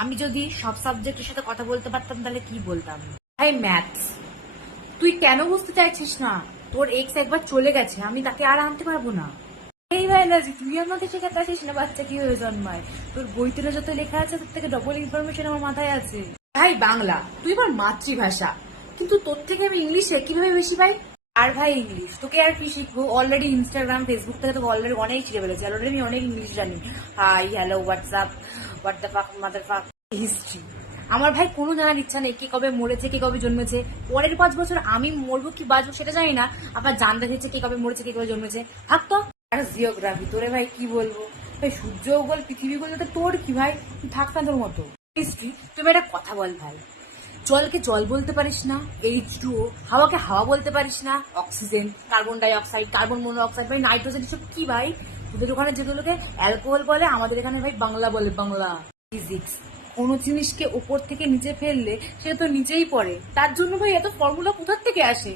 আমি যদি সব সাবজেক্টের সাথে কথা বলতে পারতাম তাহলে কি বলতাম? ভাই ম্যাথস, তুই কেন বুঝতে চাইছিস না? তোর এক্স একবার চলে গেছে, আমি তাকে আর আনতে পারবো না। এই বায়োলজি তুই আমাকে শেখাতে আসিস না বাচ্চা কিভাবে জন্মায়। তোর বইতে যত লেখা আছে তার থেকে ডবল ইনফরমেশন আমার মাথায় আছে। ভাই বাংলা তুই আমার মাতৃভাষা, কিন্তু তোর থেকে আমি ইংলিশে কিভাবে বেশি পাই? আর ভাই ইংলিশ তোকে আর কি শিখবো? অলরেডি ইনস্টাগ্রাম ফেসবুক থেকে তোকে অলরেডি অনেক শিখে ফেলেছি। অলরেডি আমি অনেক ইংলিশ জানি। Hi hello WhatsApp, what the fuck mother ফাক, হিস্ট্রি। আমার ভাই কোনো জানার ইচ্ছা নেই কে কবে মরেছে কে কবে জন্মেছে। পরের 5 বছর আমি মরবো কি বাঁচবো সেটা জানি না, আবার জানতে চাইছে কে কবে মরেছে কে কবে জন্মেছে। থাকতো। আর জিওগ্রাফি তোরে ভাই কি বলবো, ভাই সূর্য গোল পৃথিবী গোল, তোর কি ভাই? তুই থাক না তোর মতো। হিস্ট্রি তুমি একটা কথা বল ভাই, জলকে জল বলতে পারিস না, H2O, হাওয়াকে হাওয়া বলতে পারিস না, oxygen, carbon die oxide, carbon monoxide, ভাই নাইট্রোজেন, এসব কি ভাই? তোদের ওখানে যেগুলোকে অ্যালকোহল বলে আমাদের এখানে ভাই বাংলা বলে, বাংলা। ফিজিক্স, কোনো জিনিসকে ওপর থেকে নিচে ফেললে সেটা তো নিচেই পড়ে, তার জন্য ভাই এত ফর্মুলা কোথার থেকে আসে?